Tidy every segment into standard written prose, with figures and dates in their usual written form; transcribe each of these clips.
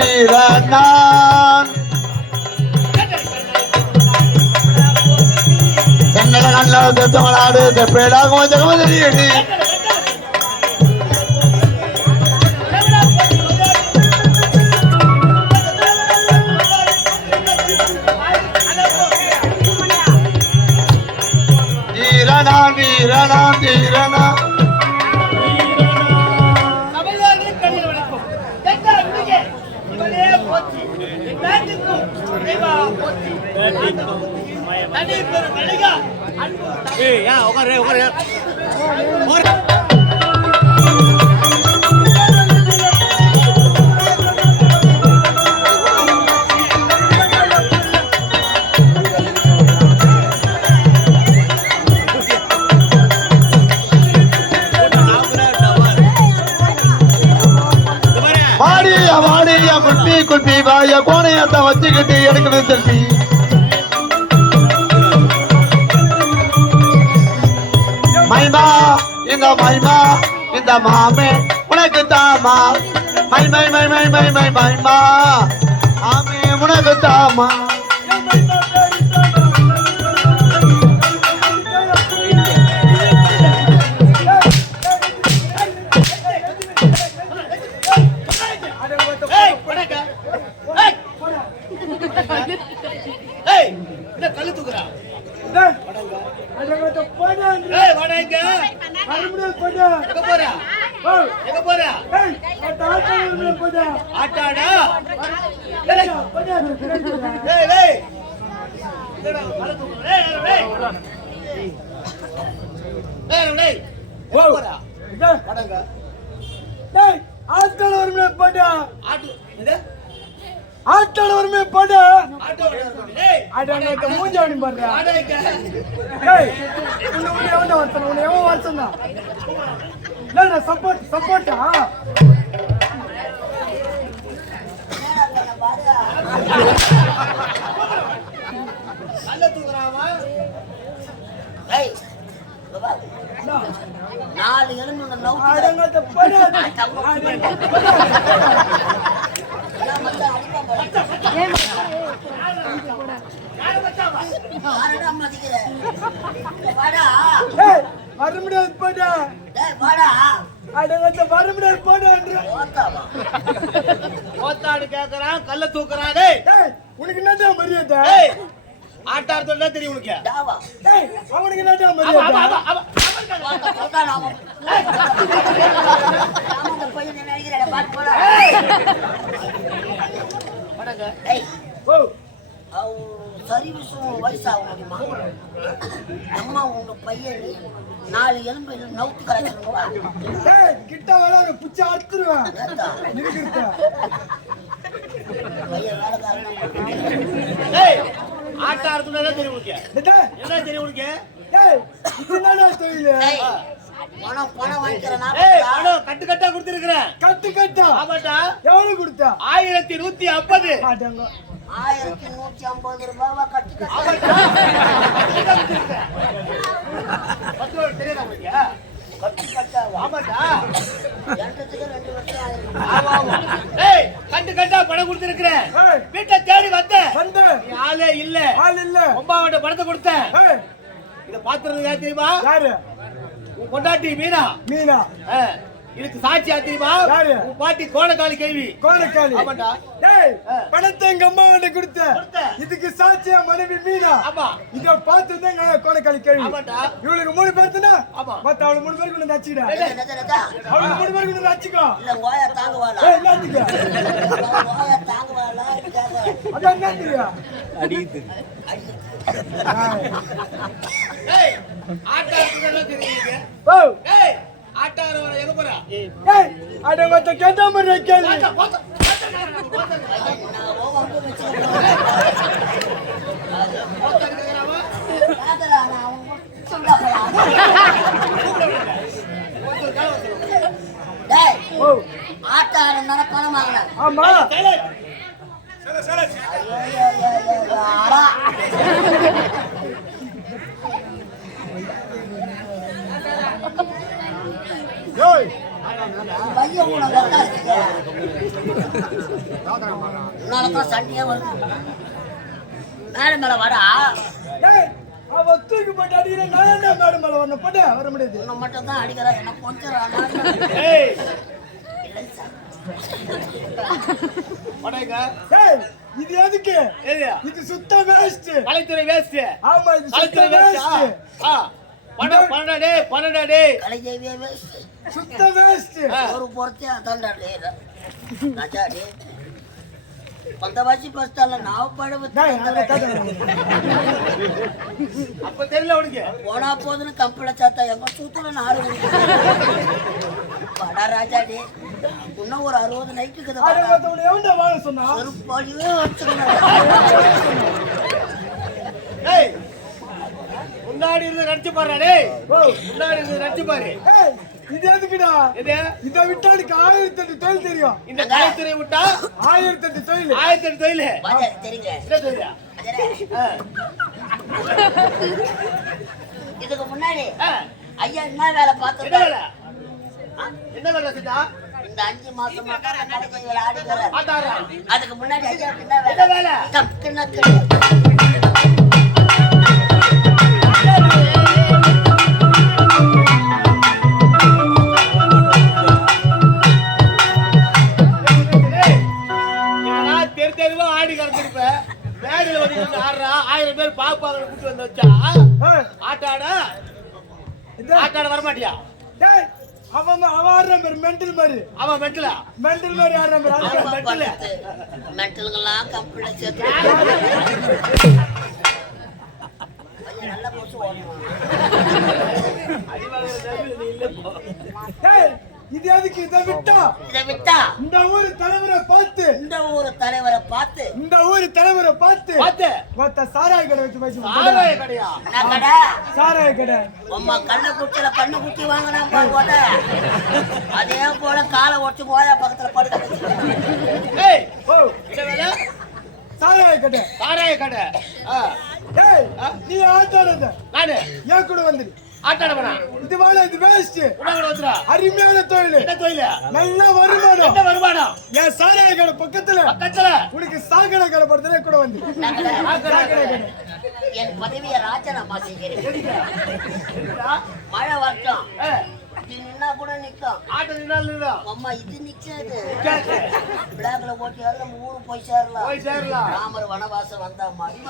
வீரனான் தென்னல கண்ண தெத்தமலாடு தெப்பேடாகும் ஜெகமதரியடி வீரனான் வீரனான் வீரனான் வாடியா குட்டி குட்டி வாய கோணையத்தை வச்சுக்கிட்டு எடுக்கணும் செல்வி மைமா இந்த மாமே உனக்கு தாமா மை மை மை மை மை மை மைமா ஆமே உனக்கு தாமா ஆட்டோட ஒருமே போட மூஞ்சாவணி பாரு வருஷம் தான் சப்போர்ட்டா நாலு எலும்பு வர முடியாது போட்டா வர முடியாது போட்டாடு கேக்குறான் கல்ல தூக்குறான் உனக்கு என்னதான் மரியாதை ஆட்டாடுறதா தெரியும் உனக்கு அவனுக்கு என்னதான் மரியாதை வயசாக முடியுமா அம்மா உங்க பையன் நாலு எலும்பு நவுத்து கலைச்சிருக்கா கிட்ட வர புச்சா அறுத்துருவேன் ஆட்டாடுறதா தெரியும் உனக்கு என்ன தெரியும் உனக்கு பணம் வாங்கிக்கிறேன் கட்டு கட்டா கொடுத்திருக்கிறேன் கட்டு கட்டா ஆமாட்டா எவ்வளவு கொடுத்தா 1150 1150 ரூபாவா கட்டு கட்டு கட்டா பணம் கொடுத்திருக்கிறேன் வீட்டை தேடி வந்தேன் ஆளே இல்ல அம்மாவோட பணத்தை கொடுத்தேன் இத பாத்துறதுக்கா தெரியுமா கொண்டாட்டி மீனா இதுக்கு சாட்சி தெரியுமா உன் பாட்டி கோணக்காளி கேள்வி பணத்தை எங்க அம்மா கிட்ட கொடுத்த இதுக்கு சாட்சியா மனைவி மீனா இத பார்த்துதான் கோணக்காளி கேள்வி இவளுக்கு 3 பேர்த்துனா மத்த அவளுக்கு 3 பேருக்கு கொண்டு வச்சுடா அவளுக்கு 3 பேருக்கு கொண்டு வச்சுக்கோ அதான் என்ன தெரியா அடிக்குது ஆட்டாரவன எங்க போறா அட மத்த கேட்ட மாதிரி கேளு ஆட்டாரம் தான பணம் வாங்கல ஆமா பையன் உனக்கு உன்னாலதான் சண்டையே வருது. மேல வாடா. அவ தூக்கி போட்டு அடிக்கிற நான் என்ன மேடம் மேல ஒண்ணு போட்டு வர முடியாது. உன்னை மட்டும் தான் அடிக்கிறா, என்ன கொஞ்சம் இது எதுக்கு? இது சுத்த வேஸ்ட். கலைத்துறை வேஸ்ட். ஆமா, இது சுத்த வேஸ்ட். பன்னெண்டாடே கலைஜெய்வே வேஸ்ட், சுத்த வேஸ்ட். ஒரு பொறுத்தே அதான்டா ராஜா. டே அந்த வாசி பஸ்டால நான் பட அப்ப தெரியல உனக்கு. போனா போதுன்னு கம்பள சாத்தா எங்க சூத்துல நாடு படா ராஜா. டே இன்னும் ஒரு 60 நைட்டுக்கு வாங்க சொன்னா முன்னாடி இருந்து நடிச்சு பாரு. முன்னாடி இருந்து நடிச்சு பாரு. இது எதுக்குடா? இதை விட்டா எனக்கு 1008 தொழில் தெரியும். இந்த கலைத்துறை விட்டா 1008 தொழில். 1008 தொழில் தெரியுங்க. இதுக்கு முன்னாடி ஐயா என்ன வேலை பார்த்தோம்? என்ன வேலை செஞ்சா? இந்த 5 மாசமா கடைகளை ஆடுற. அதுக்கு முன்னாடி ஐயா என்ன வேலை? தெருவா ஆடி கறந்துருப்பேன். மேடையில வந்து ஆடுறா 1000 பேர் பாப்பாங்க கூட்டு வந்து வச்சா ஆட்டாட வரமாட்டியா? அவன் ஆடுறான் பேர் மென்டல் மாதிரி. அவன் மென்டலா? மென்டல் மாதிரி ஆடுறான் பேர். மென்டலுங்கெல்லாம் கம்பெனி சேர்த்து நல்ல போச்சு ஓடுவான். இது எதுக்கு? இதை விட்டா இந்த ஊர் தலைவரை பார்த்து மொத்த சாராய கடை வச்சு பேசி. சாராய கடையா? சாராய கடை. அம்மா கண்ணை குச்சில கண்ணு குத்தி வாங்கினா போட்ட அதே போல காலை ஒட்டி போயா பக்கத்துல படுக்க. சாராய கடை. சாராய கடை. நீ ஆட்டாடுறத நானு ஏன் கூட வந்துடு. ஆட்டாட போனா இது வேலை, இது வேஸ்ட். வந்துடா. அருமையான தொழில். என்ன தொழில்? நல்ல வருமானம். என்ன வருமானம்? என் சாராய கடை பக்கத்துல உனக்கு சாக்கடை கடை படுத்தல கூட வந்து. என் பதவியை ராஜினாமா செய்கிறேன். மழை வரட்டும், நின்னா கூட நிக்கும். ஆட்டோ நின்னா அம்மா இது நிக்காது. பிளாக்ல போட்டு அதுல 3 போய் சேரலாம். ராமர் வனவாசம் வந்தா மாதிரி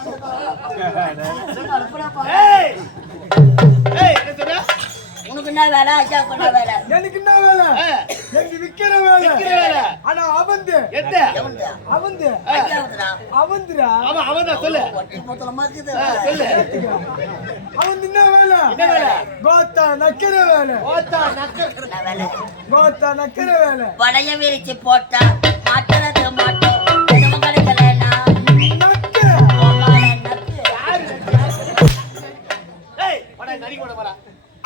உனக்கு என்ன வேலை? ஐயா பண்ண வேலை. எனக்கு என்ன வேலை? எனக்கு விக்கிற வேலை. ஆனா அவந்து அவந்துடா. அவன் சொல்லு. ஒட்டி மொத்தமா இருக்குது. சொல்லு. அவன் என்ன வேலை? கோத்தா நக்கிற வேலை. கோத்தா நக்கிற வேலை. படைய விரிச்சு போட்டா மாட்டுறது மாட்டோம்.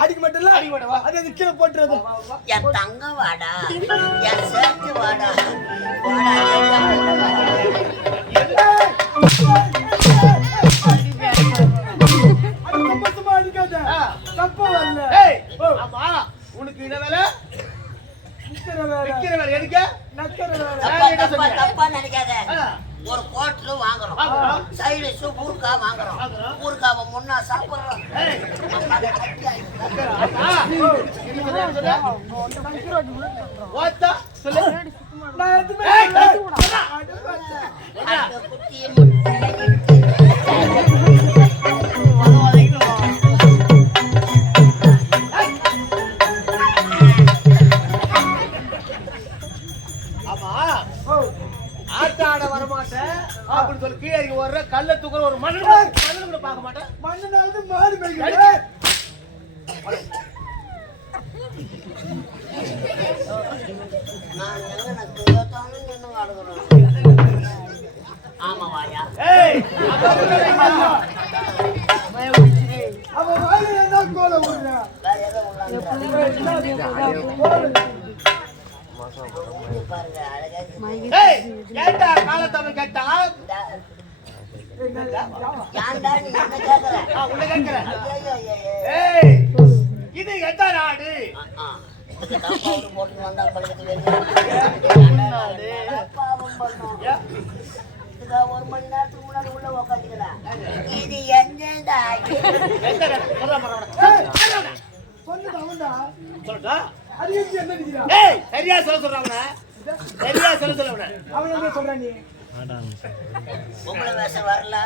அடிக்க மாட்டல, அது கீழே போட்டுறது. என் தங்க வாடா, என் சேர்த்து வாடா, அடிக்காத தப்பா வரல. உனக்கு என்ன வேலை? விக்கிற வேலை. எடுக்க தப்பா நினைக்காத. ஒரு கோட்ல வாங்குறோம், சைடு ஊருக்கா வாங்குறோம், ஊருக்காவை முன்னா சாப்பிடுறோம். ஆட்டாட வரமாட்டேன் அப்படின்னு சொல்லி கீழே வர்ற கல்ல தூக்குற ஒரு மண்ணு கூட பார்க்க மாட்டேன். மண்ணு மாறி போய் ஆமா வாயா. அவன் வாயில என்ன கோல விடுறா? கேட்டா காலத்தவ கேட்டா இது எந்த நாடு? போட்டு வந்தா பழக்கத்து பாவம் பண்ணோம். ஒரு மணி நேரத்துக்கு முன்னாடி உள்ள உக்காந்துக்கிறேன். இது என்னடா சரியா சொல்ல சரியா சொல்ல அவன் என்ன சொல்றான் நீ உங்களை வேஷம் வரல.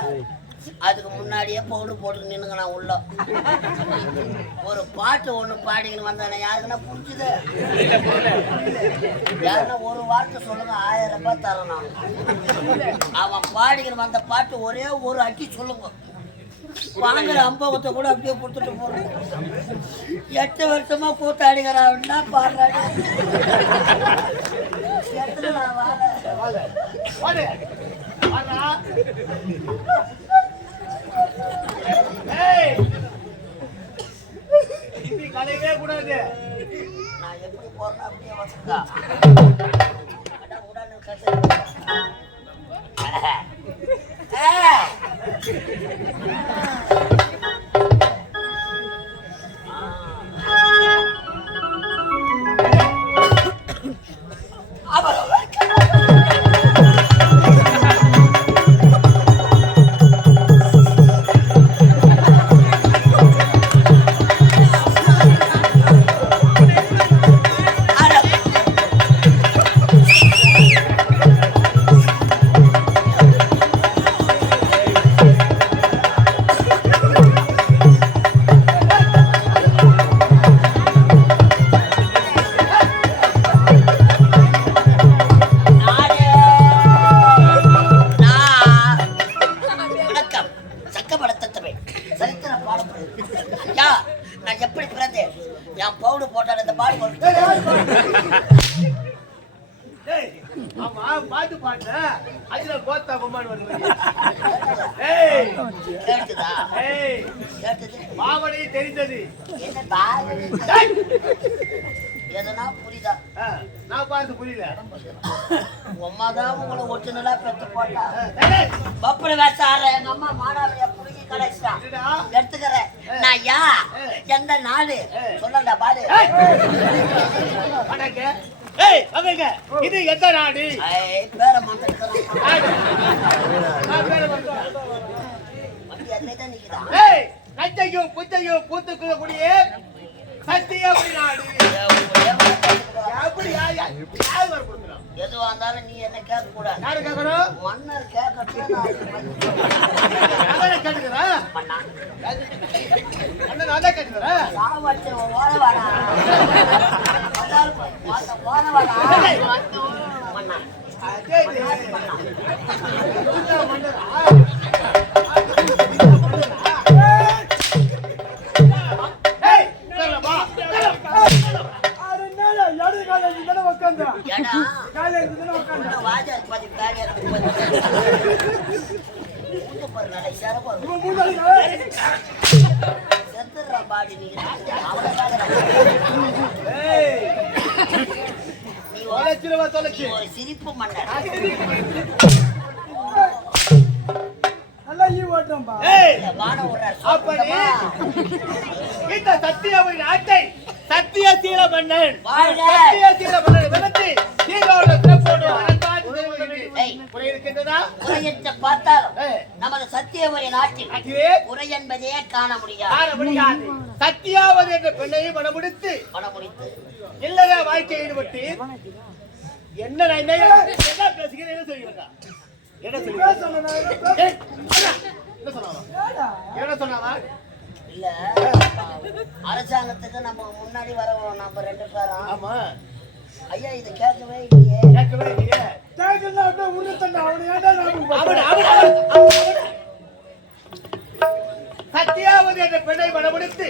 அதுக்கு முன்னாடியே பவுடர் போட்டு நின்னுங்க. நான் உள்ள ஒரு பாட்டு ஒண்ணு பாடிக்கின்னு வந்தானே, யாருக்குன்னா புரிஞ்சுது? யாருன்னா ஒரு வார்த்தை சொல்லுங்க, 1000 ரூபாய் தரேன் நான். அவன் பாடிக்கின்னு வந்த பாட்டு ஒரே ஒரு அடி சொல்லுங்க, வாங்குற அம்பகத்தை கூட அப்படியே கொடுத்துட்டு போறேன். 8 வருஷமா கூத்தாடிக்கிறான்னா பாடுறாங்க. கலையவே கூடாது. நான் எப்படி போறேன் அப்படியே வசந்தா உடனே கட்டு. நான் எப்படி பிறந்தேன்? என் பவுடு போட்டால் இந்த பாடு பாட்டு பாட்டு அதுல கோத்தா பொம்மான்னு வருது. கேட்டுதா? பாவனை தெரிந்தது எதனா புரியுதா? நான் பார்த்து புரியல. உமாதான் உங்களை ஒட்டுனலா பெத்து போட்டா பப்பட வேச ஆற எங்க அம்மா மானாவளியா புரிஞ்சு கடைசிட்டா எடுத்துக்கிறேன். நான் யா எந்த நாடு சொல்லண்டா பாடு. இது எந்த நாடு? பேர மாத்திரம் நச்சையும் புத்தையும் பூத்துக்கூடிய சத்திய நாடு. எதுவா இருந்தாலும் நீ என்ன கேட்க கூடாது. யாரு கேட்கணும்? மன்னர் கேட்கறேன். சிரிப்பு மன்னர் சத்தியாவின் நாட்டை சத்தியசீல மன்னன் சத்தியசீல மன்னன் விளத்தி சீரோட சிறப்போடு பார்த்தாலும் நமது சத்தியவரி நாட்டில் குறை என்பதே காண முடியாது. சத்தியாவதி என்ற பெண்ணையும் மனமுடித்து இல்லற வாழ்க்கை ஈடுபட்டு என்ன பேசுகிறேன்? என்ன சொல்லிருக்கா? என்ன சொன்னாவா? இல்ல அரசாங்கத்துக்கு நம்ம முன்னாடி வர நம்ம 2 பேரும். ஆமா ஐயா இதை கேட்கவே இல்லையே. சத்தியாவதி என்ற பெண்ணை மனமுடித்து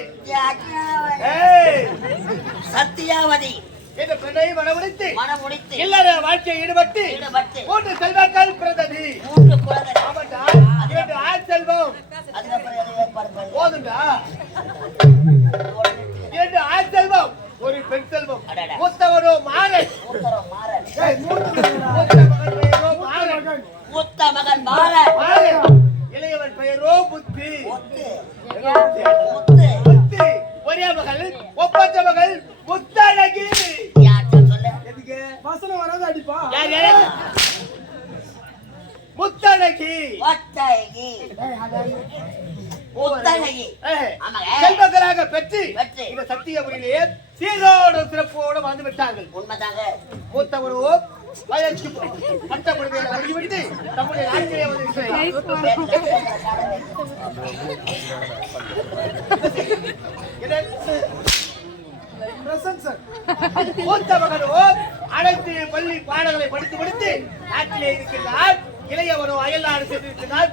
சத்தியாவதி என்ற பெண்ணை மனமுடித்து இல்லற வாழ்க்கையை ஈடுபட்டு 3 செல்வங்கள் பிறந்தது. 3 குழந்தைகள். ஆமாண்டா. 2 செல்வம். போதுண்டா. 2 செல்வம், ஒரு பெண் செல்வம். மூத்தவனோ மாறன். மூத்த மகன் மாறன். இளையவன் பெயரோ புத்தி. ஒரே மகள், ஒப்பற்ற மகள், முத்தழகி யார்ட்ட சொல்ல எதுக்கு வசனம் வராது அடிப்பா. யார் முத்தழகி ஒத்தழகி முத்தழகி ஆமாங்க. செல்வங்களாக பெற்று பெற்று. இந்த சத்தியபுரியிலே சீரோடு சிறப்போடு வந்து விட்டார்கள். உண்மைதாங்க. மூத்தவரோ வயதுக்கு பட்டமளிப்பை முடிவிட்டு தம்முடைய நாட்டிலே வந்து மூத்த மகனோ அனைத்து பள்ளி பாடங்களை படித்து நாட்டிலே இருக்கின்றார். இளையவனோ அயல்நாடு சென்றிருக்கிறார்.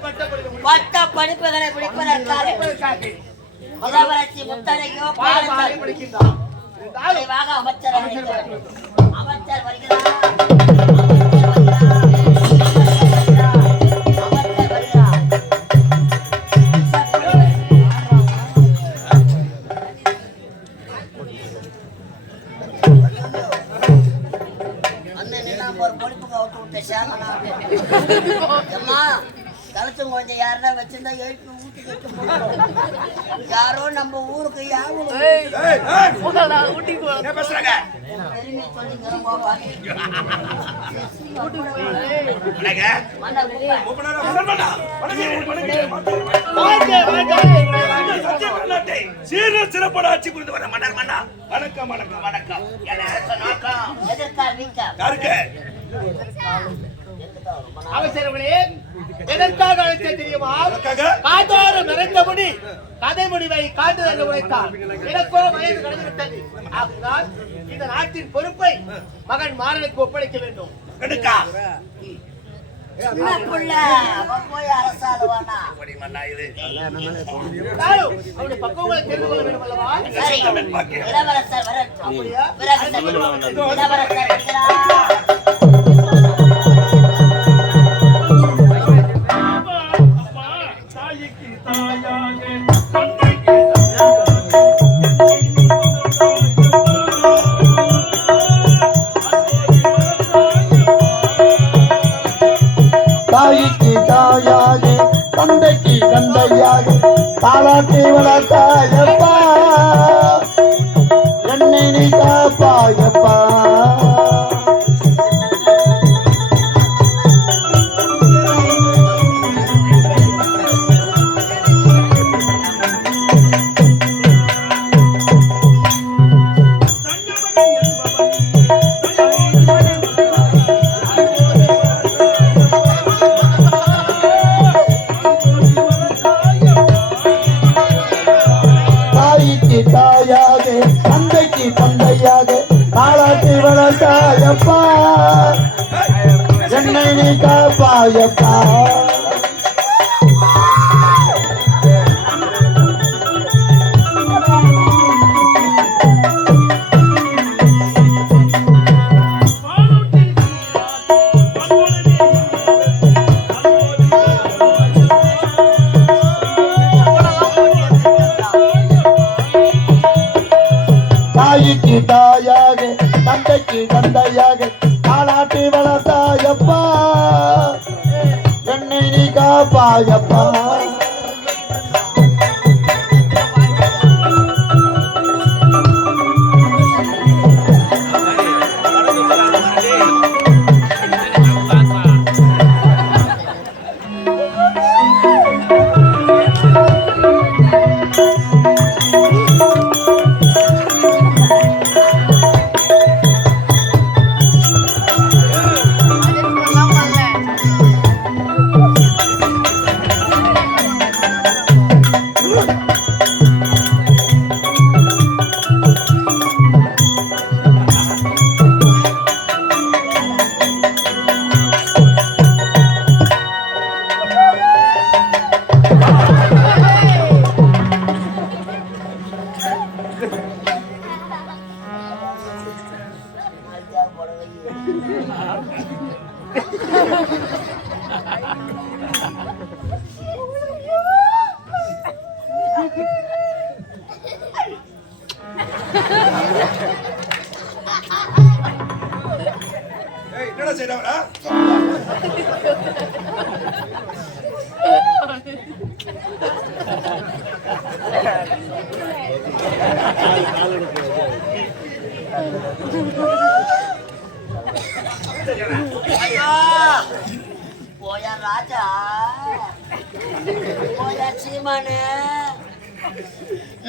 பட்ட படிப்புகளை பிடிப்பதற்காக இளவரசி முத்தழகியோ பாடமாலை படிக்கின்றார். விரைவாக அமைச்சர் அமைச்சர் வருகிறார். கொஞ்சம் யாருன்னா வச்சிருந்தா எழுப்பி ஊட்டி வச்சு யாரோ நம்ம ஊருக்கு யாரும் சிறப்பட ஆட்சி புரிந்து வர மன்னர் மன்னா வணக்கம் வணக்கம் வணக்கம். அவசரங்களே எதற்காக அழைத்த தெரியுமா? காதோறு நிறைந்தபடி கதை முடிவை காட்டுதல் உரைத்தார். எனக்கோ வயது கடந்து விட்டது. ஆகையால் இந்த நாட்டின் பொறுப்பை மகன் மாறனுக்கு ஒப்படைக்க வேண்டும். அவருடைய பக்குவங்களை தெரிந்து கொள்ள வேண்டும் அல்லவா? இளவரசர் தாய்க்கு தாயாக தந்தைக்கு தந்தையாக தாலாட்டி வளர்த்தாயப்பா என்னை நீ காப்பாயப்பா. தாயாக தந்தைக்கு தந்தையாக தாளாட்டி வளர்த்தாயப்பா என்னை நீ காப்பாயப்பா. தாய்க்கு தாயாக தந்தைக்கு தந்தையாக தாளாட்டி வளர்த்தாயப்பா என்னை நீ காப்பாயப்பா. என்னடா செய்யறவரா? ஐயோ போயா ராஜா போயா சீமானு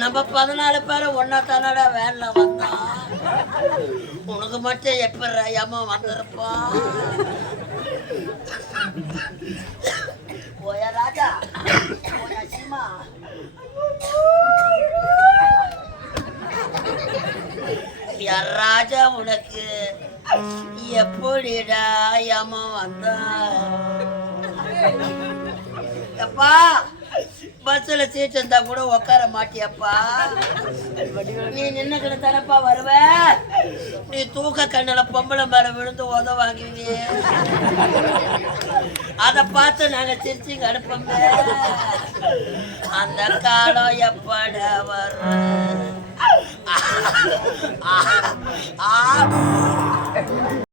நம்ம 14 பேரை ஒன்னா தானடா வேன்ல வந்தோம் உனக்கு மட்டும் எப்படி ஏமா வந்திருப்போம் போயா ராஜா போயா சீமா ராஜா உனக்கு எப்படிடா ஏமா வந்தா அப்பா பஸ்ல சீட் இருந்தா கூட உட்கார மாட்டியப்பா நீ நின்னுக்கிட்டு தானப்பா வருவ நீ தூக்க கண்ணுல பொம்பளை மேல விழுந்து உத வாங்குவீங்க அத பார்த்து நாங்க சிரிச்சுங்க அனுப்போமே அந்த காலம் எப்படா வரும்